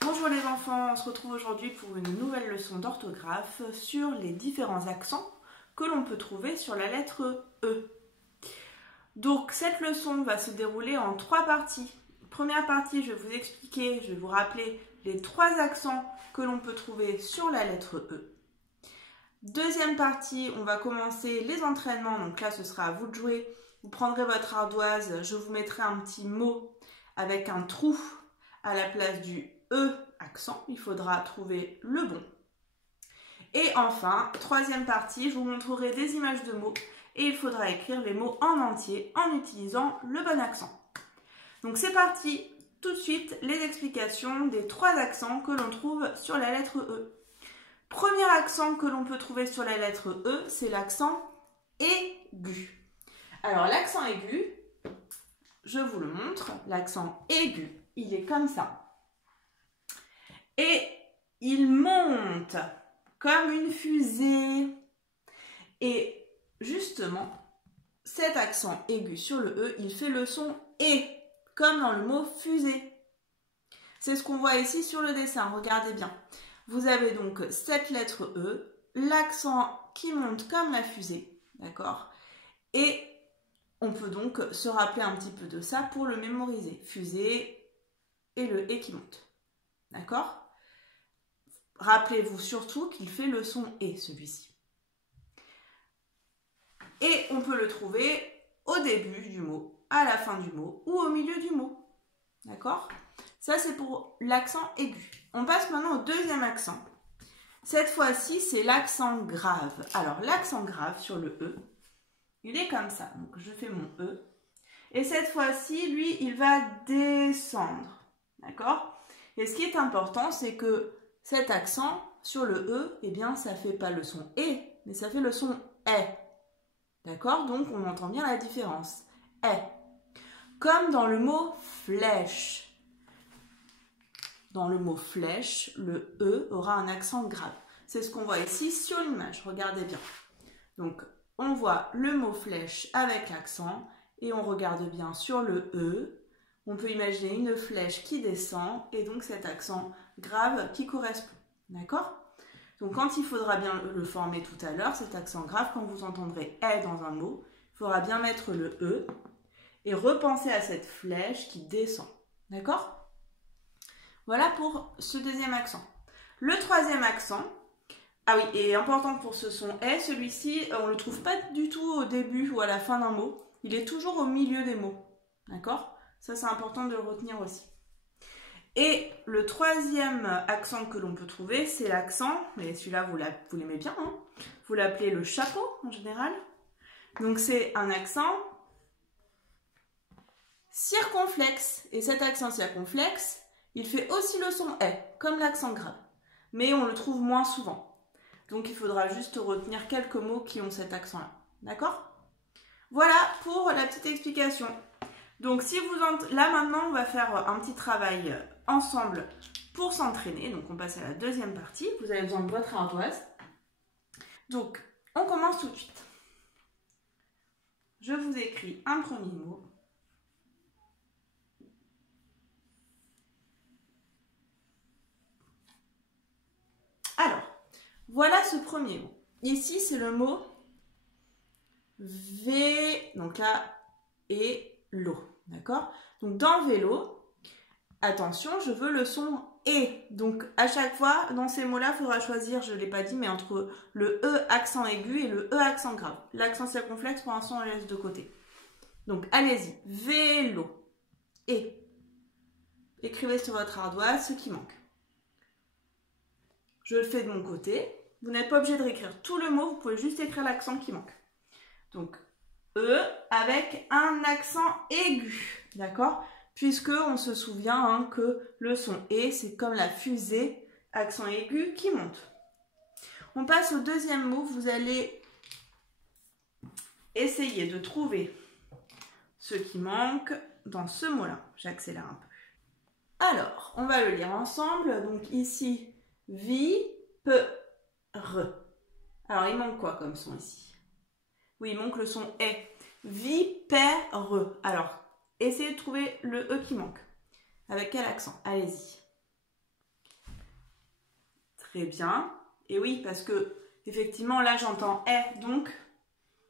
Bonjour les enfants, on se retrouve aujourd'hui pour une nouvelle leçon d'orthographe sur les différents accents que l'on peut trouver sur la lettre E. Donc cette leçon va se dérouler en 3 parties. Première partie, je vais vous expliquer, je vais vous rappeler les 3 accents que l'on peut trouver sur la lettre E. Deuxième partie, on va commencer les entraînements, donc là ce sera à vous de jouer. Vous prendrez votre ardoise, je vous mettrai un petit mot avec un trou à la place du E accent, il faudra trouver le bon. Et enfin, troisième partie, je vous montrerai des images de mots et il faudra écrire les mots en entier en utilisant le bon accent. Donc c'est parti, tout de suite les explications des 3 accents que l'on trouve sur la lettre E. Premier accent que l'on peut trouver sur la lettre E, c'est l'accent aigu. Alors l'accent aigu, je vous le montre, l'accent aigu, il est comme ça. Et il monte comme une fusée. Et justement, cet accent aigu sur le E, il fait le son « et », comme dans le mot « fusée ». C'est ce qu'on voit ici sur le dessin, regardez bien. Vous avez donc cette lettre E, l'accent qui monte comme la fusée, d'accord? Et on peut donc se rappeler un petit peu de ça pour le mémoriser. Fusée et le « et » qui monte, d'accord? Rappelez-vous surtout qu'il fait le son « et » celui-ci. Et on peut le trouver au début du mot, à la fin du mot ou au milieu du mot. D'accord? Ça, c'est pour l'accent aigu. On passe maintenant au deuxième accent. Cette fois-ci, c'est l'accent grave. Alors, l'accent grave sur le E, il est comme ça. Donc, je fais mon E. Et cette fois-ci, lui, il va descendre. D'accord? Et ce qui est important, c'est que cet accent sur le E, eh bien, ça ne fait pas le son « et », mais ça fait le son « est ». D'accord? Donc, on entend bien la différence. « Est ». Comme dans le mot « flèche ». Dans le mot « flèche », le E aura un accent grave. C'est ce qu'on voit ici sur l'image. Regardez bien. Donc, on voit le mot « flèche » avec l'accent et on regarde bien sur le E. On peut imaginer une flèche qui descend et donc cet accent grave qui correspond. D'accord? Donc quand il faudra bien le former tout à l'heure, cet accent grave, quand vous entendrez « est » dans un mot, il faudra bien mettre le « e » et repenser à cette flèche qui descend. D'accord? Voilà pour ce deuxième accent. Le troisième accent, ah oui, et important pour ce son « est », celui-ci, on ne le trouve pas du tout au début ou à la fin d'un mot. Il est toujours au milieu des mots. D'accord? Ça, c'est important de le retenir aussi. Et le troisième accent que l'on peut trouver, c'est l'accent, mais celui-là, vous l'aimez bien, hein, vous l'appelez le chapeau en général. Donc, c'est un accent circonflexe. Et cet accent circonflexe, il fait aussi le son « est », comme l'accent grave. Mais on le trouve moins souvent. Donc, il faudra juste retenir quelques mots qui ont cet accent-là. D'accord? Voilà pour la petite explication. Donc, là maintenant, on va faire un petit travail ensemble pour s'entraîner. Donc, on passe à la deuxième partie. Vous avez besoin de votre ardoise. Donc, on commence tout de suite. Je vous écris un premier mot. Alors, voilà ce premier mot. Ici, c'est le mot V, donc là, et l'eau. D'accord? Donc, dans vélo, attention, je veux le son « et ». Donc, à chaque fois, dans ces mots-là, il faudra choisir, je ne l'ai pas dit, mais entre le E accent aigu et le E accent grave. L'accent circonflexe, pour l'instant, on le laisse de côté. Donc, allez-y. Vélo. Et. Écrivez sur votre ardoise ce qui manque. Je le fais de mon côté. Vous n'êtes pas obligé de réécrire tout le mot, vous pouvez juste écrire l'accent qui manque. Donc, E avec un accent aigu. D'accord? Puisque on se souvient hein, que le son « et », c'est comme la fusée, accent aigu qui monte. On passe au deuxième mot. Vous allez essayer de trouver ce qui manque dans ce mot-là. J'accélère un peu. Alors, on va le lire ensemble. Donc ici, vi-pe-re. Alors, il manque quoi comme son ici? Oui, il manque le son « est ». Vipère. Alors, essayez de trouver le E qui manque. Avec quel accent? Allez-y. Très bien. Et oui, parce que effectivement, là, j'entends est. Donc,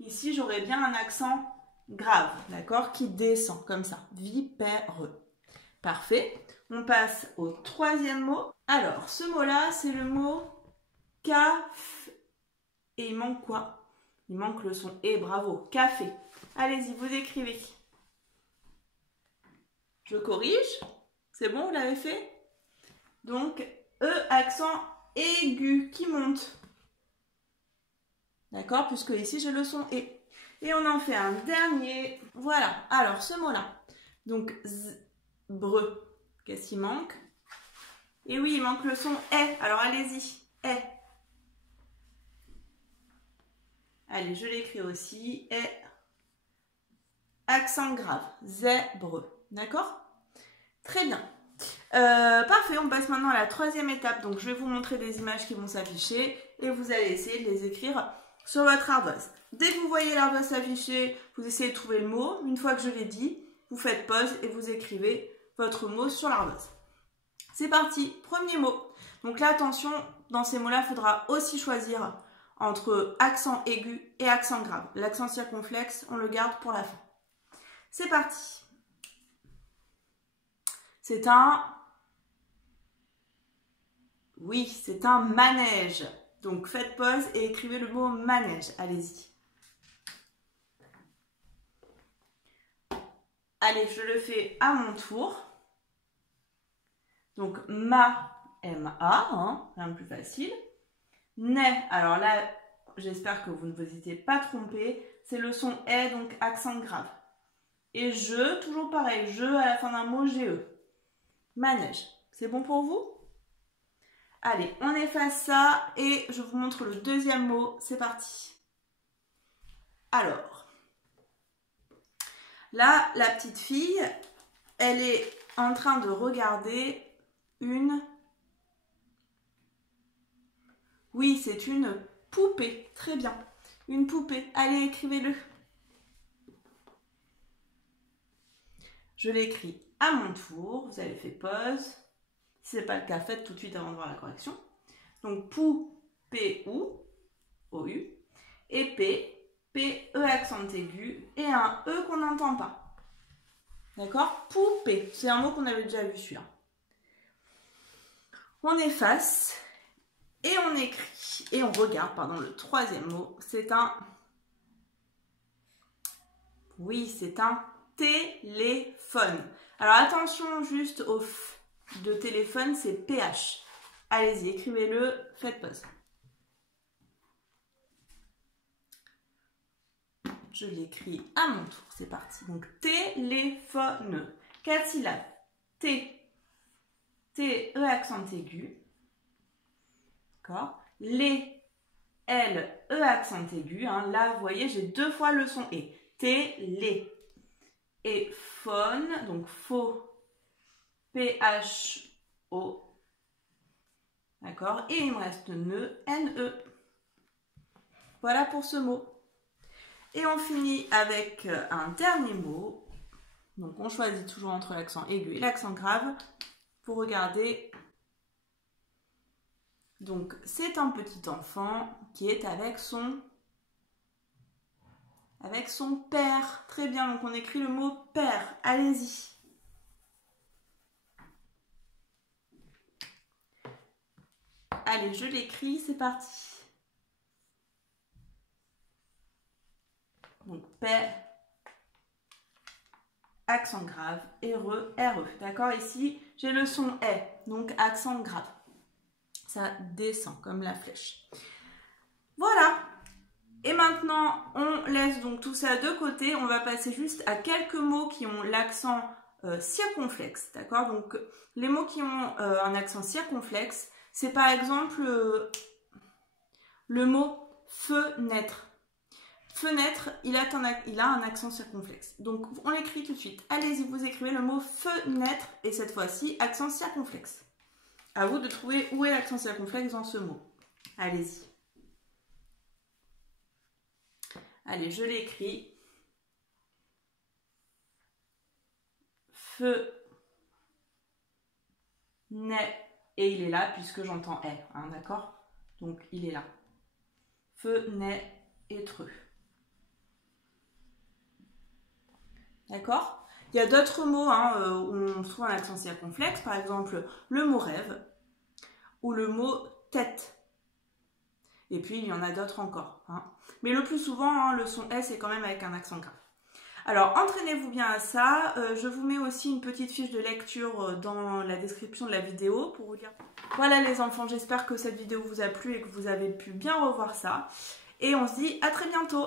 ici, j'aurais bien un accent grave, d'accord, qui descend comme ça. Vipèreux. Parfait. On passe au troisième mot. Alors, ce mot-là, c'est le mot caf. Et il manque quoi? Il manque le son et, bravo. Café. Allez-y, vous écrivez. Je corrige. C'est bon, vous l'avez fait? Donc, E, accent aigu qui monte. D'accord? Puisque ici, j'ai le son et. Et on en fait un dernier. Voilà. Alors, ce mot-là. Donc, breu. Qu'est-ce qui manque? Et oui, il manque le son est. Alors, allez-y. Est. Allez, je l'écris aussi. Est. Accent grave. Zèbre. D'accord? Très bien. Parfait, on passe maintenant à la troisième étape. Donc, je vais vous montrer des images qui vont s'afficher et vous allez essayer de les écrire sur votre ardoise. Dès que vous voyez l'ardoise s'afficher, vous essayez de trouver le mot. Une fois que je l'ai dit, vous faites pause et vous écrivez votre mot sur l'ardoise. C'est parti, premier mot. Donc là, attention, dans ces mots-là, il faudra aussi choisir entre accent aigu et accent grave. L'accent circonflexe, on le garde pour la fin. C'est parti. C'est un... Oui, c'est un manège. Donc faites pause et écrivez le mot manège. Allez-y. Allez, je le fais à mon tour. Donc M-A, hein, rien de plus facile. Né, alors là, j'espère que vous ne vous étiez pas trompé. C'est le son est, donc accent grave. Et je, toujours pareil, je à la fin d'un mot, GE. Manège. C'est bon pour vous? Allez, on efface ça et je vous montre le deuxième mot. C'est parti. Alors, là, la petite fille, elle est en train de regarder une... Oui, c'est une poupée. Très bien. Une poupée. Allez, écrivez-le. Je l'écris à mon tour. Vous avez fait pause. Si ce n'est pas le cas, faites tout de suite avant de voir la correction. Donc, pou, P-U, O-U, et P, P-E accent aigu, et un E qu'on n'entend pas. D'accord? Poupée. C'est un mot qu'on avait déjà vu celui-là. On efface et on écrit. Et on regarde, pardon, le troisième mot. C'est un... Oui, c'est un téléphone. Alors, attention juste au F de téléphone, c'est PH. Allez-y, écrivez-le, faites pause. Je l'écris à mon tour, c'est parti. Donc, téléphone. 4 syllabes. T. T, E accent aigu. D'accord. Les, L, E accent aigu. Hein. Là, vous voyez, j'ai 2 fois le son E. T, les. Et phone, donc faux. P-H-O. D'accord? Et il me reste ne, N-E. Voilà pour ce mot. Et on finit avec un dernier mot. Donc on choisit toujours entre l'accent aigu et l'accent grave. Pour regarder. Donc c'est un petit enfant qui est avec son père. Très bien, donc on écrit le mot père. Allez-y. Allez, je l'écris, c'est parti. Donc, père, accent grave, RE, RE. D'accord, ici, j'ai le son est, donc accent grave. Ça descend comme la flèche. Voilà. Et maintenant, on laisse donc tout ça de côté. On va passer juste à quelques mots qui ont l'accent circonflexe. D'accord, donc les mots qui ont un accent circonflexe, c'est par exemple le mot fenêtre. Fenêtre, il a un accent circonflexe. Donc, on l'écrit tout de suite. Allez-y, vous écrivez le mot fenêtre et cette fois-ci, accent circonflexe. À vous de trouver où est l'accent circonflexe dans ce mot. Allez-y. Allez, je l'écris. Fenêtre. Et il est là puisque j'entends est, hein, d'accord? Donc il est là. Fenêtre. D'accord? Il y a d'autres mots hein, où on trouve un accent circonflexe, par exemple le mot rêve ou le mot tête. Et puis il y en a d'autres encore. Hein. Mais le plus souvent, hein, le son S est quand même avec un accent grave. Alors entraînez-vous bien à ça. Je vous mets aussi une petite fiche de lecture dans la description de la vidéo pour vous dire. Voilà les enfants, j'espère que cette vidéo vous a plu et que vous avez pu bien revoir ça. Et on se dit à très bientôt.